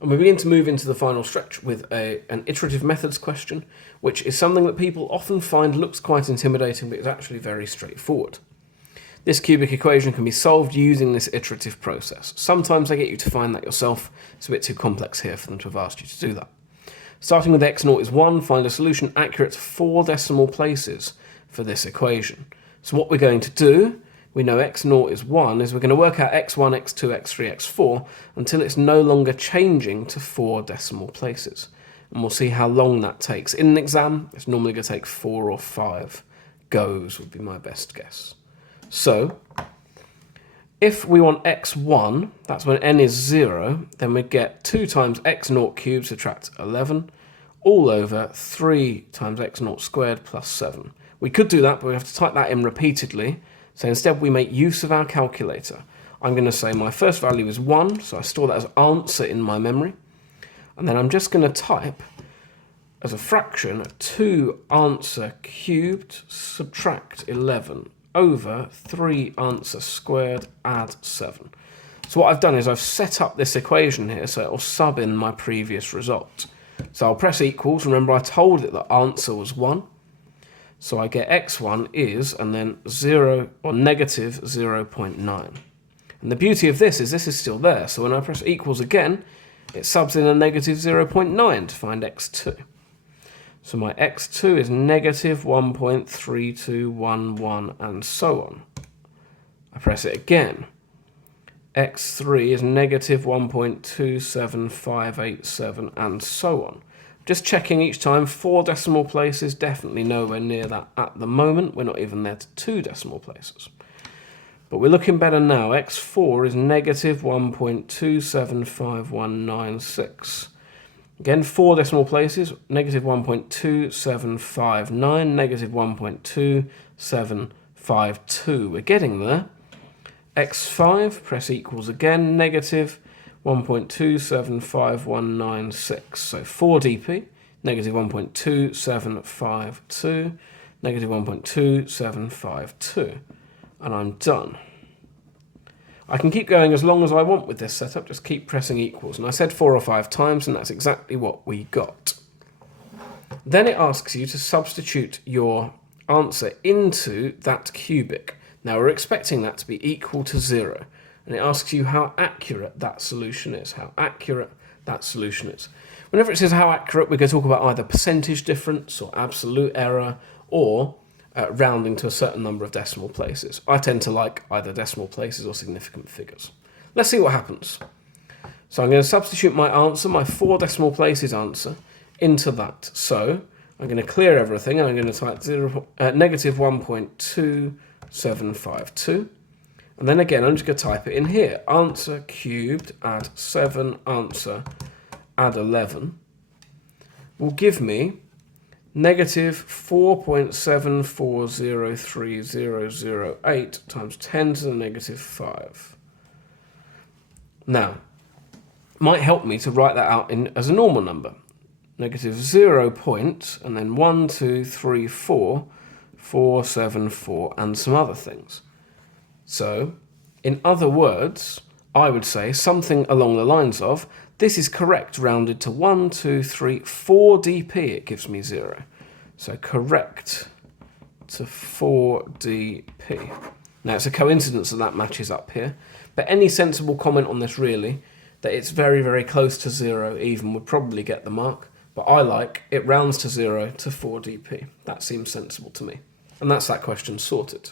And we begin to move into the final stretch with an iterative methods question, which is something that people often find looks quite intimidating, but is actually very straightforward. This cubic equation can be solved using this iterative process. Sometimes they get you to find that yourself. It's a bit too complex here for them to have asked you to do that. Starting with x0 is 1, find a solution accurate to 4 decimal places for this equation. So what we're going to do, we know x0 is 1, is we're going to work out x1, x2, x3, x4 until it's no longer changing to 4 decimal places. And we'll see how long that takes. In an exam, it's normally going to take 4 or 5 goes, would be my best guess. So, if we want x1, that's when n is 0, then we get 2 times x0 cubed, subtract 11, all over 3 times x0 squared plus 7. We could do that, but we have to type that in repeatedly. So instead we make use of our calculator. I'm going to say my first value is 1, so I store that as answer in my memory. And then I'm just going to type as a fraction 2 answer cubed, subtract 11, over 3 answer squared, add 7. So what I've done is I've set up this equation here so it'll sub in my previous result. So I'll press equals. Remember I told it that answer was 1. So I get x1 is, and then 0 or negative 0.9. And the beauty of this is still there. So when I press equals again, it subs in a negative 0.9 to find x2. So my x2 is negative 1.3211 and so on. I press it again. x3 is negative 1.27587 and so on. Just checking each time, 4 decimal places, definitely nowhere near that at the moment. We're not even there to 2 decimal places. But we're looking better now. x4 is negative 1.275196. Again, 4 decimal places, negative 1.2759, negative 1.2752. We're getting there. x5, press equals again, negative 1.275196. So 4 dp, negative 1.2752, negative 1.2752. And I'm done. I can keep going as long as I want with this setup, just keep pressing equals. And I said 4 or 5 times, and that's exactly what we got. Then it asks you to substitute your answer into that cubic. Now we're expecting that to be equal to 0. And it asks you how accurate that solution is. How accurate that solution is. Whenever it says how accurate, we're going to talk about either percentage difference or absolute error or rounding to a certain number of decimal places. I tend to like either decimal places or significant figures. Let's see what happens. So I'm going to substitute my answer, my 4 decimal places answer, into that. So I'm going to clear everything and I'm going to type negative 1.2752. And then again, I'm just going to type it in here. Answer cubed, add 7, answer, add 11, will give me negative 4.740308 times 10 to the negative 5. Now, it might help me to write that out as a normal number. Negative 0 point, and then 1, 2, 3, 4, 4, 7, 4, and some other things. So, in other words, I would say something along the lines of, this is correct rounded to 1, 2, 3, 4 dp, it gives me 0. So correct to 4 dp. Now it's a coincidence that that matches up here, but any sensible comment on this really, that it's very, very close to 0 even, would probably get the mark, but I like it rounds to 0 to 4 dp. That seems sensible to me. And that's that question sorted.